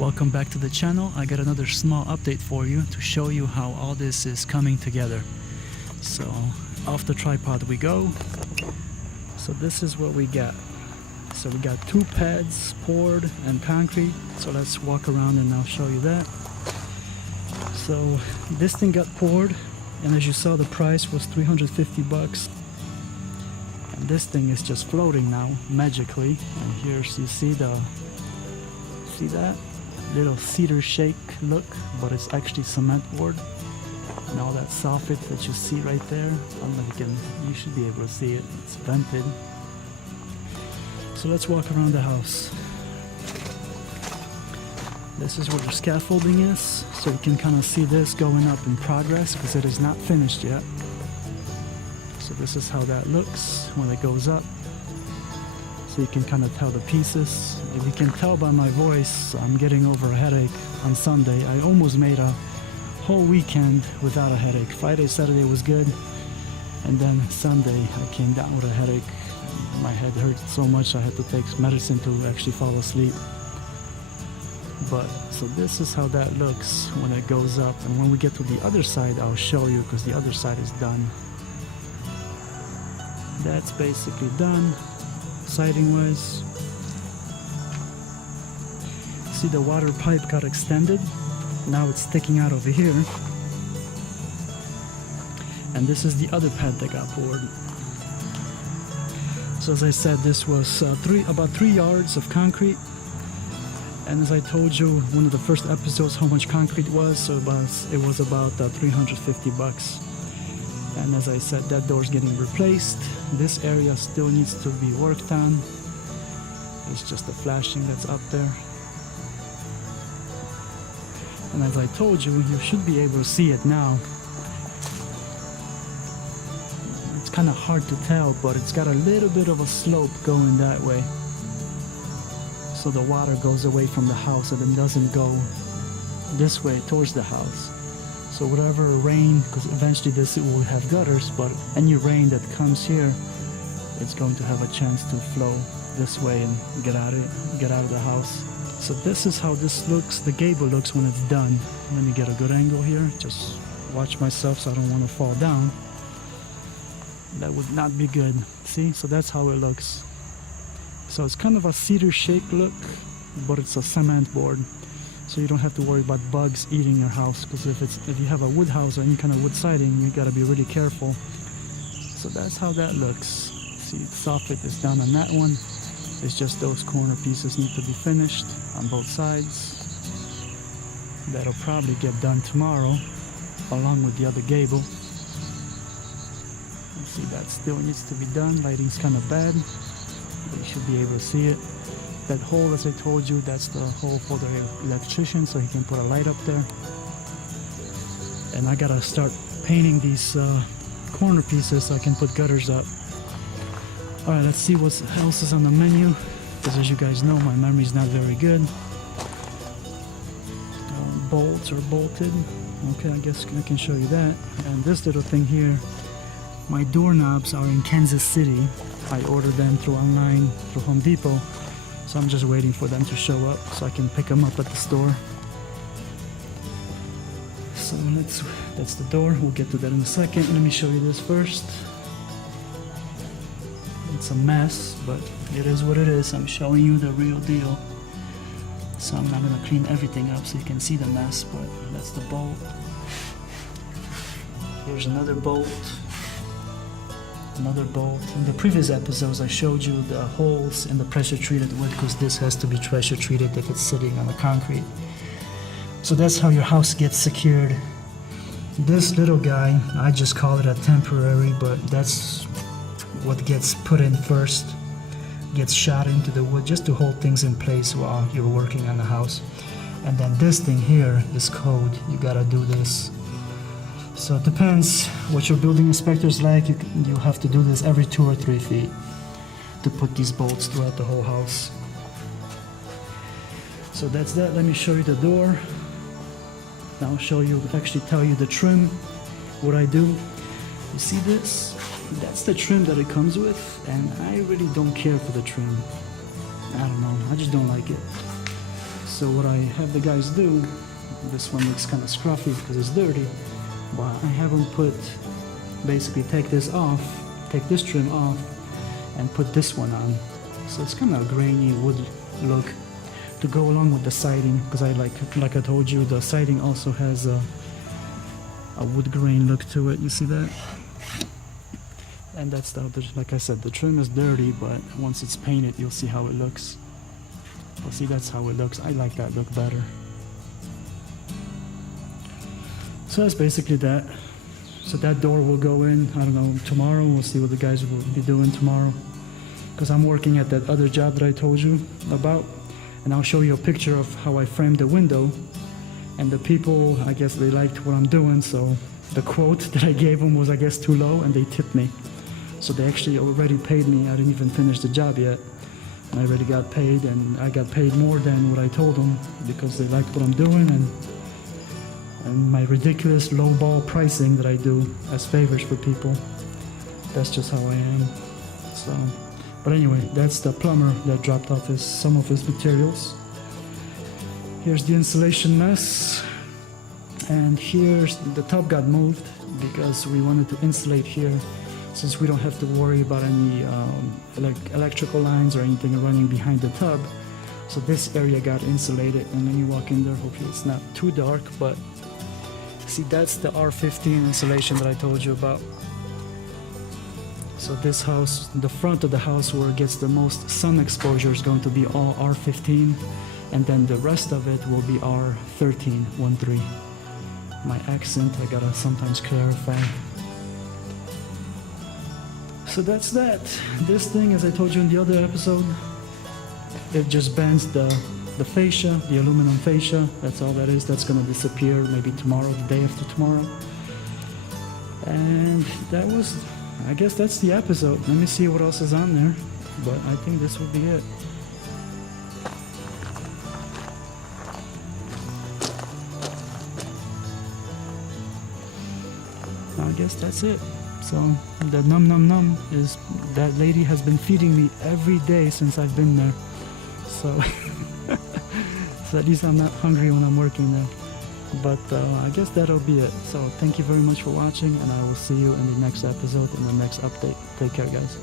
Welcome back to the channel. I got another small update for you to show you how all this is coming together. So off the tripod we go. So this is what we got. So we got 2 pads poured and concrete. So let's walk around and I'll show you that. So this thing got poured, and as you saw, the price was 350 bucks. And this thing is just floating now magically. And here's, you see that little cedar shake look, but it's actually cement board. And all that soffit that you see right there, I don't know if you should be able to see it. It's vented. So let's walk around the house. This is where the scaffolding is, so you can kind of see this going up in progress because it is not finished yet. So this is how that looks when it goes up. So you can kind of tell the pieces. If you can tell by my voice, I'm getting over a headache on Sunday. I almost made a whole weekend without a headache. Friday, Saturday was good, and then Sunday I came down with a headache. My head hurt so much I had to take medicine to actually fall asleep. But so this is how that looks when it goes up, and when we get to the other side I'll show you, because the other side is done. That's basically done siding wise. See, the water pipe got extended. Now it's sticking out over here. And this is the other pad that got poured. So as I said, this was about 3 yards of concrete. And as I told you, one of the first episodes, how much concrete was, so it was about 350 bucks. And as I said, that door's getting replaced. This area still needs to be worked on. It's just the flashing that's up there. And as I told you, you should be able to see it now. It's kind of hard to tell, but it's got a little bit of a slope going that way. So the water goes away from the house and it doesn't go this way towards the house. So whatever rain, because eventually this will have gutters, but any rain that comes here, it's going to have a chance to flow this way and get out of the house. So this is how this looks, the gable looks when it's done. Let me get a good angle here, just watch myself so I don't want to fall down. That would not be good. See, so that's how it looks. So it's kind of a cedar shake look, but it's a cement board. So you don't have to worry about bugs eating your house, because if you have a wood house or any kind of wood siding, you gotta be really careful. So that's how that looks. See, the soffit is done on that one. It's just those corner pieces need to be finished on both sides. That'll probably get done tomorrow, along with the other gable. See, that still needs to be done. Lighting's kind of bad. You should be able to see it. That hole, as I told you, that's the hole for the electrician, so he can put a light up there. And I gotta start painting these corner pieces so I can put gutters up. Alright, let's see what else is on the menu, because as you guys know, my memory's not very good. Bolts are bolted. Okay, I guess I can show you that. And this little thing here, my doorknobs are in Kansas City. I ordered them through online, through Home Depot. So I'm just waiting for them to show up so I can pick them up at the store. So that's the door. We'll get to that in a second. Let me show you this first. It's a mess, but it is what it is. I'm showing you the real deal. So I'm not gonna clean everything up so you can see the mess, but that's the bolt. Here's another bolt. Another bolt. In the previous episodes I showed you the holes in the pressure treated wood, because this has to be pressure treated if it's sitting on the concrete. So that's how your house gets secured. This little guy, I just call it a temporary, but that's what gets put in first. Gets shot into the wood just to hold things in place while you're working on the house. And then this thing here, this code, you gotta do this. So it depends what your building inspector's like. You have to do this every 2 or 3 feet to put these bolts throughout the whole house. So that's that. Let me show you the door. I'll show you, actually tell you the trim, what I do. You see this? That's the trim that it comes with, and I really don't care for the trim. I don't know, I just don't like it. So what I have the guys do, this one looks kind of scruffy because it's dirty, but I have them basically take this trim off and put this one on. So it's kind of a grainy wood look to go along with the siding, because I like I told you, the siding also has a wood grain look to it. You see that? And that's like I said, the trim is dirty, but once it's painted, you'll see how it looks. Well, see, that's how it looks. I like that look better. So that's basically that. So that door will go in, I don't know, tomorrow. We'll see what the guys will be doing tomorrow, because I'm working at that other job that I told you about, and I'll show you a picture of how I framed the window. And the people, I guess they liked what I'm doing, so the quote that I gave them was, I guess, too low, and they tipped me. So they actually already paid me. I didn't even finish the job yet. I already got paid, and I got paid more than what I told them, because they liked what I'm doing, and my ridiculous lowball pricing that I do as favors for people. That's just how I am. So, but anyway, that's the plumber that dropped off some of his materials. Here's the insulation mess, and here's the tub got moved because we wanted to insulate here, since we don't have to worry about any electrical lines or anything running behind the tub. So this area got insulated, and then you walk in there, hopefully it's not too dark, but see, that's the R15 insulation that I told you about. So this house, the front of the house where it gets the most sun exposure, is going to be all R15, and then the rest of it will be R13, 1-3. My accent, I gotta sometimes clarify. So that's that. This thing, as I told you in the other episode, it just bends the fascia, the aluminum fascia. That's all that is. That's gonna disappear maybe tomorrow, the day after tomorrow. And that was, I guess that's the episode. Let me see what else is on there, but I think this will be it. I guess that's it. So the num num num is, that lady has been feeding me every day since I've been there. So, so at least I'm not hungry when I'm working there. But I guess that'll be it. So thank you very much for watching, and I will see you in the next episode, in the next update. Take care, guys.